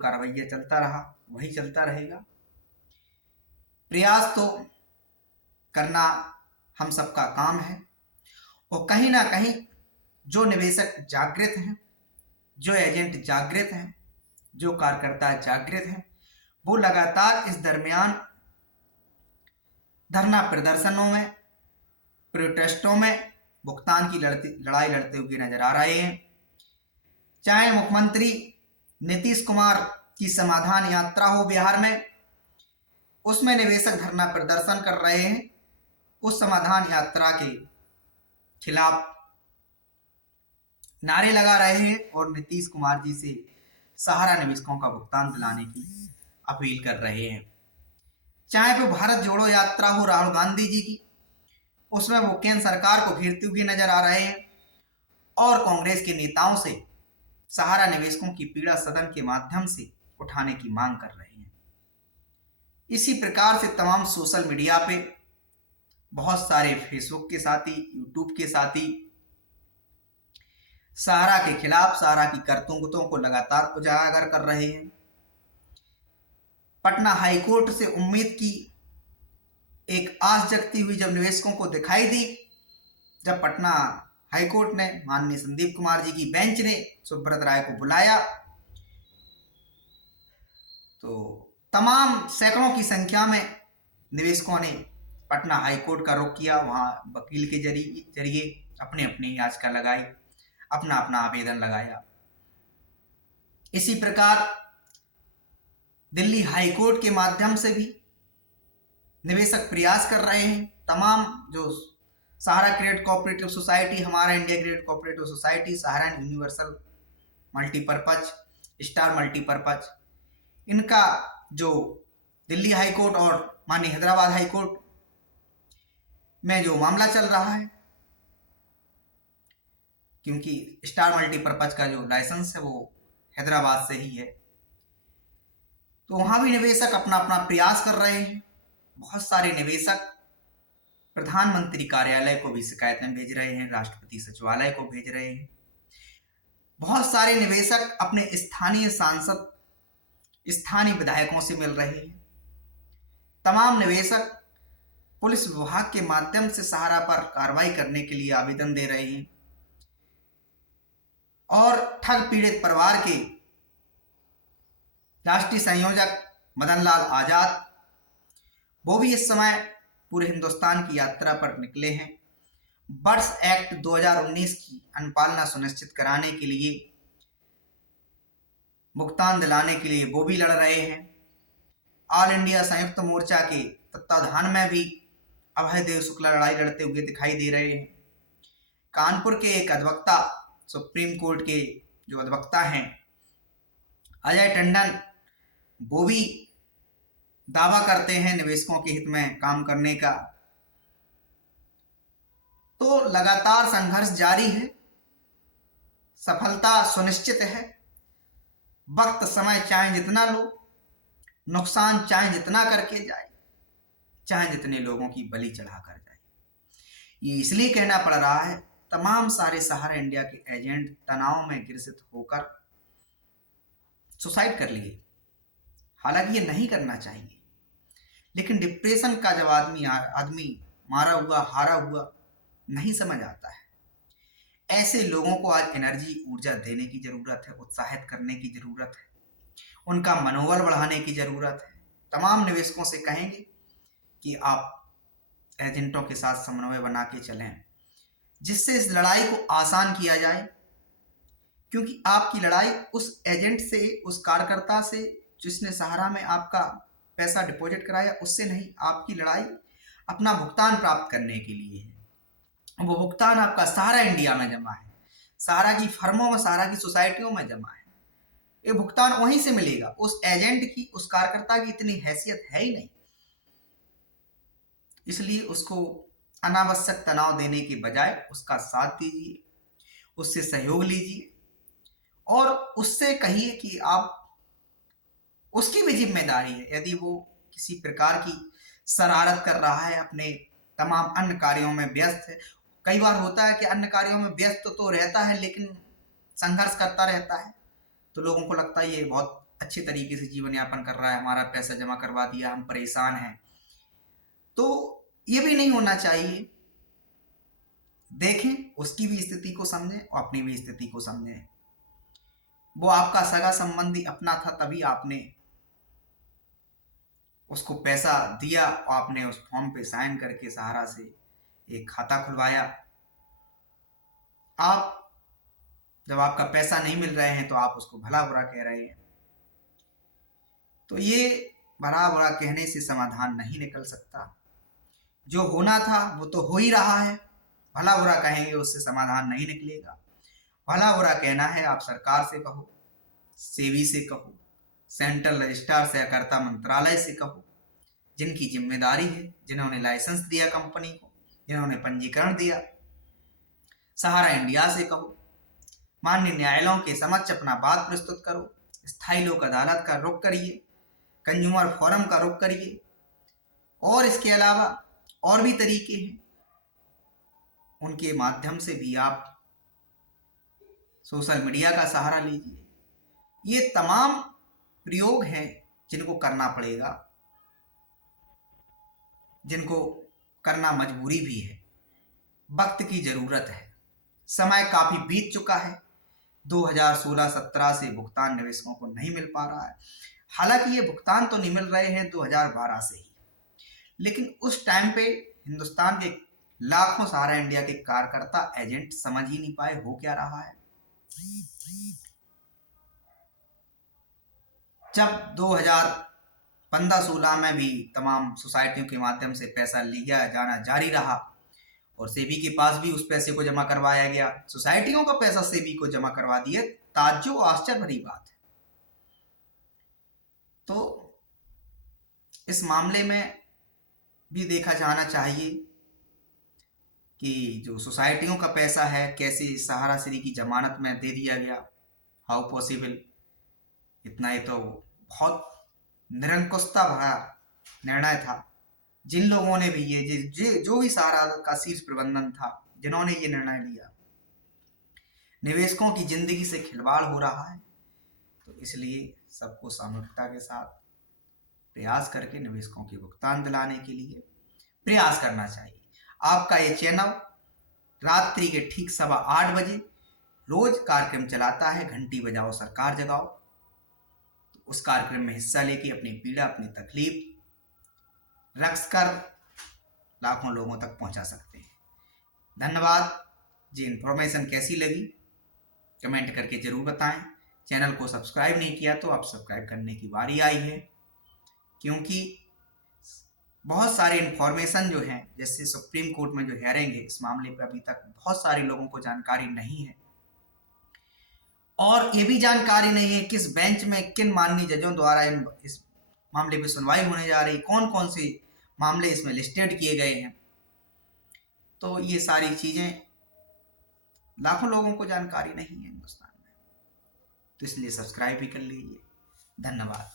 का रवैया चलता रहा वही चलता रहेगा। प्रयास तो करना हम सबका काम है, और कहीं ना कहीं जो निवेशक जागृत हैं, जो एजेंट जागृत हैं, जो कार्यकर्ता जागृत हैं, वो लगातार इस दरमियान धरना प्रदर्शनों में, प्रोटेस्टों में भुगतान की लड़ाई लड़ते हुए नजर आ रहे हैं। चाहे मुख्यमंत्री नीतीश कुमार की समाधान यात्रा हो बिहार में, उसमें निवेशक धरना प्रदर्शन कर रहे हैं, उस समाधान यात्रा के खिलाफ नारे लगा रहे हैं और नीतीश कुमार जी से सहारा निवेशकों का भुगतान दिलाने की अपील कर रहे हैं। चाहे वो भारत जोड़ो यात्रा हो राहुल गांधी जी की, उसमें वो केंद्र सरकार को घेरते हुए नजर आ रहे हैं और कांग्रेस के नेताओं से सहारा निवेशकों की पीड़ा सदन के माध्यम से उठाने की मांग कर रहे हैं। इसी प्रकार से तमाम सोशल मीडिया पे बहुत सारे फेसबुक के साथी, यूट्यूब के साथी सहारा के खिलाफ, सहारा की करतूतों को लगातार उजागर कर रहे हैं। पटना हाईकोर्ट से उम्मीद की एक आस जगती हुई जब निवेशकों को दिखाई दी, जब पटना हाईकोर्ट ने, माननीय संदीप कुमार जी की बेंच ने सुब्रत राय को बुलाया, तो तमाम सैकड़ों की संख्या में निवेशकों ने पटना हाईकोर्ट का रुख किया। वहां वकील के जरिए अपने अपने याचिका लगाई, अपना अपना आवेदन लगाया। इसी प्रकार दिल्ली हाईकोर्ट के माध्यम से भी निवेशक प्रयास कर रहे हैं। तमाम जो सहारा क्रेडिट कोऑपरेटिव सोसाइटी, हमारा इंडिया क्रेडिट कोऑपरेटिव सोसाइटी, सहारा यूनिवर्सल मल्टीपर्पज, स्टार मल्टीपर्पज, इनका जो दिल्ली हाईकोर्ट और माननीय हैदराबाद हाईकोर्ट में जो मामला चल रहा है, क्योंकि स्टार मल्टीपर्पज का जो लाइसेंस है वो हैदराबाद से ही है, तो वहां भी निवेशक अपना अपना प्रयास कर रहे हैं। बहुत सारे निवेशक प्रधानमंत्री कार्यालय को भी शिकायतें भेज रहे हैं, राष्ट्रपति सचिवालय को भेज रहे हैं। बहुत सारे निवेशक अपने स्थानीय सांसद, स्थानीय विधायकों से मिल रहे हैं। तमाम निवेशक पुलिस विभाग के माध्यम से सहारा पर कार्रवाई करने के लिए आवेदन दे रहे हैं और ठग पीड़ित परिवार के राष्ट्रीय संयोजक मदन लाल आजाद, वो भी इस समय पूरे हिंदुस्तान की यात्रा पर निकले हैं। बर्ड्स एक्ट 2019 की अनुपालना सुनिश्चित कराने के लिए, भुगतान दिलाने के लिए वो भी लड़ रहे हैं। ऑल इंडिया संयुक्त मोर्चा के तत्वाधान में भी अभय देव शुक्ला लड़ाई लड़ते हुए दिखाई दे रहे हैं। कानपुर के एक अधिवक्ता, सुप्रीम कोर्ट के जो अधिवक्ता हैं अजय टंडन, वो भी दावा करते हैं निवेशकों के हित में काम करने का। तो लगातार संघर्ष जारी है, सफलता सुनिश्चित है। वक्त समय चाहे जितना लो, नुकसान चाहे जितना करके जाए, चाहे जितने लोगों की बलि चढ़ाकर जाए। ये इसलिए कहना पड़ रहा है, तमाम सारे सहारा इंडिया के एजेंट तनाव में ग्रसित होकर सुसाइड कर लिए। हालांकि ये नहीं करना चाहिए, लेकिन डिप्रेशन का जब आदमी मारा हुआ, हारा हुआ नहीं समझ आता है, ऐसे लोगों को आज एनर्जी, ऊर्जा देने की जरूरत है, उत्साहित करने की जरूरत है, उनका मनोबल बढ़ाने की जरूरत है। तमाम निवेशकों से कहेंगे कि आप एजेंटों के साथ समन्वय बना के चलें, जिससे इस लड़ाई को आसान किया जाए। क्योंकि आपकी लड़ाई उस एजेंट से, उस कार्यकर्ता से जिसने सहारा में आपका पैसा डिपॉजिट कराया, उससे नहीं। आपकी लड़ाई अपना भुगतान प्राप्त करने के लिए है। वो भुगतान आपका सहारा इंडिया में जमा है, सहारा की फर्मों में, सहारा की सोसाइटियों में जमा है। ये भुगतान वहीं से मिलेगा। उस एजेंट की, उस कार्यकर्ता की इतनी हैसियत है ही नहीं, इसलिए उसको अनावश्यक तनाव देने के बजाय उसका साथ दीजिए, उससे सहयोग लीजिए और उससे कहिए कि आप, उसकी भी जिम्मेदारी है, यदि वो किसी प्रकार की शरारत कर रहा है, अपने तमाम अन्य कार्यों में व्यस्त है। कई बार होता है कि अन्य कार्यों में व्यस्त तो रहता है, लेकिन संघर्ष करता रहता है, तो लोगों को लगता है ये बहुत अच्छे तरीके से जीवन यापन कर रहा है, हमारा पैसा जमा करवा दिया, हम परेशान हैं। तो ये भी नहीं होना चाहिए। देखें, उसकी भी स्थिति को समझें और अपनी भी स्थिति को समझें। वो आपका सगा संबंधी अपना था, तभी आपने उसको पैसा दिया और आपने उस फॉर्म पे साइन करके सहारा से एक खाता खुलवाया। आप जब आपका पैसा नहीं मिल रहे हैं तो आप उसको भला बुरा कह रहे हैं। तो ये भला बुरा कहने से समाधान नहीं निकल सकता। जो होना था वो तो हो ही रहा है, भला बुरा कहेंगे उससे समाधान नहीं निकलेगा। भला बुरा कहना है, आप सरकार से कहो, सेबी से कहो, सेंट्रल रजिस्ट्रार सहकारिता मंत्रालय से कहो, जिनकी जिम्मेदारी है, जिन्होंने लाइसेंस दिया कंपनी को, जिन्होंने पंजीकरण दिया। सहारा इंडिया से कहो, माननीय न्यायालयों के समक्ष अपना बात प्रस्तुत करो, स्थायी लोक अदालत का रुख करिए, कंज्यूमर फोरम का रुख करिए, और इसके अलावा और भी तरीके हैं, उनके माध्यम से भी आप सोशल मीडिया का सहारा लीजिए। ये तमाम प्रयोग हैं जिनको करना पड़ेगा, जिनको करना मजबूरी भी है। वक्त की जरूरत है, समय काफी बीत चुका है। 2016-17 से भुगतान निवेशकों को नहीं मिल पा रहा है। हालांकि ये भुगतान तो नहीं मिल रहे हैं 2012 से ही, लेकिन उस टाइम पे हिंदुस्तान के लाखों सहारा इंडिया के कार्यकर्ता एजेंट समझ ही नहीं पाए हो क्या रहा है। जब 2015-16 में भी तमाम सोसाइटियों के माध्यम से पैसा लिया जाना जारी रहा और सेबी के पास भी उस पैसे को जमा करवाया गया, सोसाइटियों का पैसा सेबी को जमा करवा दिए, ताज्जुब और आश्चर्य भरी बात है। तो इस मामले में भी देखा जाना चाहिए कि जो सोसाइटियों का पैसा है कैसे सहारा श्री की जमानत में दे दिया गया, हाउ पॉसिबल। इतना, ये तो बहुत निरंकुशता भरा निर्णय था। जिन लोगों ने भी ये जो भी सहारा का शीर्ष प्रबंधन था, जिन्होंने ये निर्णय लिया, निवेशकों की जिंदगी से खिलवाड़ हो रहा है। तो इसलिए सबको सामूहिकता के साथ प्रयास करके निवेशकों के भुगतान दिलाने के लिए प्रयास करना चाहिए। आपका ये चैनल रात्रि के ठीक 8:15 बजे रोज कार्यक्रम चलाता है, घंटी बजाओ सरकार जगाओ। तो उस कार्यक्रम में हिस्सा लेके अपनी पीड़ा, अपनी तकलीफ रखकर लाखों लोगों तक पहुंचा सकते हैं। धन्यवाद जी। इन्फॉर्मेशन कैसी लगी कमेंट करके जरूर बताएं। चैनल को सब्सक्राइब नहीं किया तो आप सब्सक्राइब करने की बारी आई है, क्योंकि बहुत सारे इन्फॉर्मेशन जो हैं, जैसे सुप्रीम कोर्ट में जो हेयरिंग है, इस मामले पर अभी तक बहुत सारे लोगों को जानकारी नहीं है, और ये भी जानकारी नहीं है किस बेंच में किन माननीय जजों द्वारा इस मामले पे सुनवाई होने जा रही, कौन कौन से मामले इसमें लिस्टेड किए गए हैं। तो ये सारी चीजें लाखों लोगों को जानकारी नहीं है हिंदुस्तान में, तो इसलिए सब्सक्राइब भी कर लीजिए। धन्यवाद।